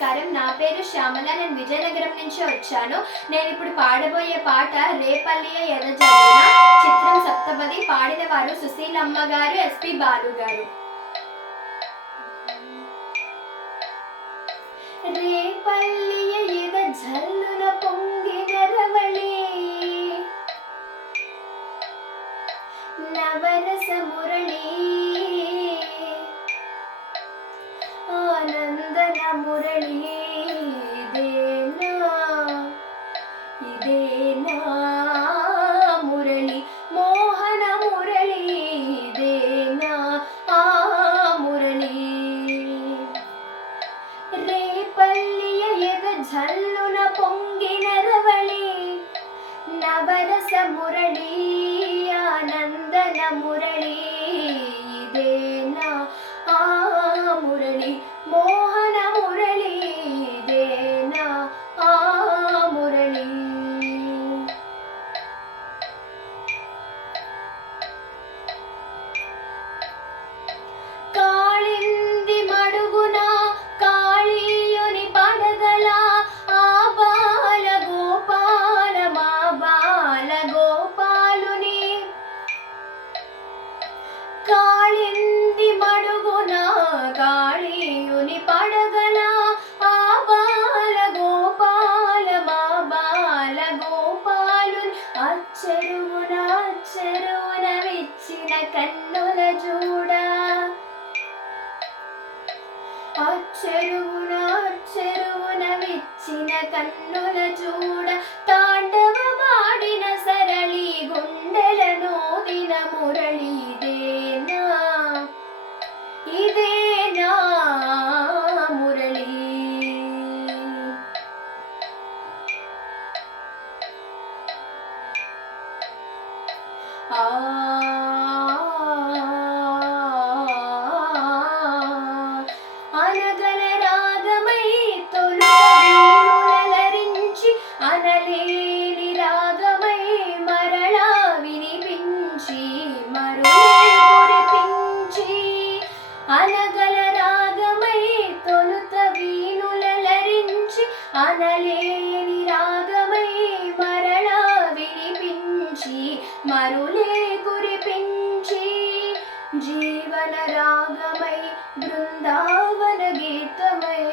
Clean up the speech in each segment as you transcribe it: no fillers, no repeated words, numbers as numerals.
నమస్కారం. నా పేరు శ్యామల. నేను విజయనగరం నుంచి వచ్చాను. నేను ఇప్పుడు పాడబోయే పాట రేపల్లియ ఎదజల్లున, చిత్రం సప్తపది. పాడిన వారు సుశీలమ్మ గారు, ఎస్పి బాలు గారు. రేపల్లియ ఎదజల్లున పొంగిన రవళి, నవరస మురళి, ఆనందన మురళి, ఇదేనా మురళి, మోహన మురళి, ఇదేనా ఆ మురళి. రేపల్లియ ఎదజల్లున పొంగిన రవళి, నవరస మురళి, ఆనందన మురళి, ఇదేనా ఆ మురళి, మోహన మురళి, ఇదేనా ఆ మురళి. కాళింది మడుగున కాళీయుని పడగల, ఆ బాల గోపాల మా బాల గోపాలుని. కాళింది మడుగున కాళీయుని పడగల, ఆ బాల గోపాల మా బాల గోపాలుని. అచ్చెరువున అచ్చెరువున విచ్చిన కన్నుల జూడ, అచ్చెరువున అచ్చెరువున విచ్చిన కన్నుల చూడ, తాండవమాడిన సరళి, గుండెల నోదిన మురళి, ఇదేనా ఇదేనా మురళి. అనగల రాగమై తొలుత వీణులరించి, అనలేని రాగమై మరళా వినిపించి, మరులే కురిపించి. అనగల రాగమై తొలుత వీణులరించి, అనలేని రాగమై మరళా వినిపించి, మరులే కురిపించి. జీవన రాగమై బృందావన గీతమై,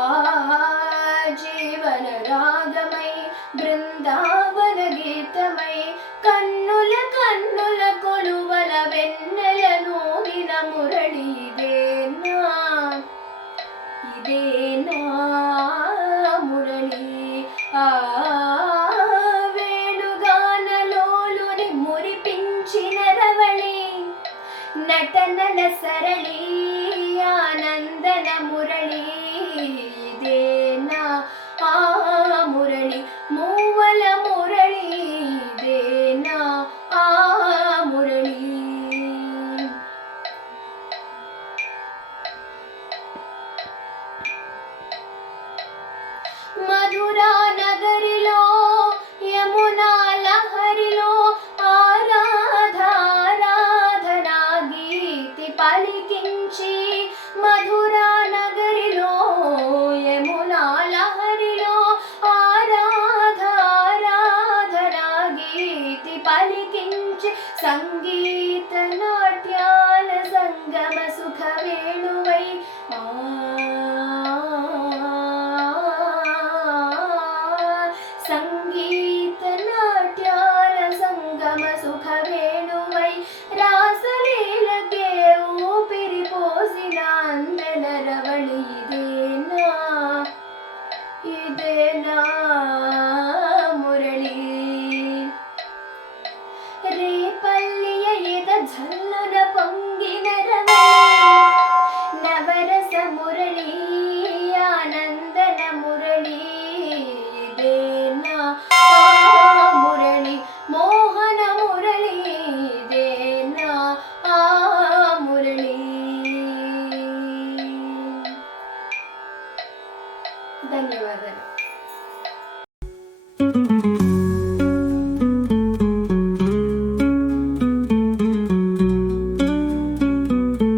ఆ జీవన రాగమై బృందావన గీతమై, కన్నుల కన్నుల కొలువల వెన్నెల నూగిన మురళి, ఇదేనా ఇదేనా మురళి. ఆ వేణుగానలోలుని మురిపించిన రవళి, నటనల సరళి, ఆనందన మురళి, ఇదేనా ఆ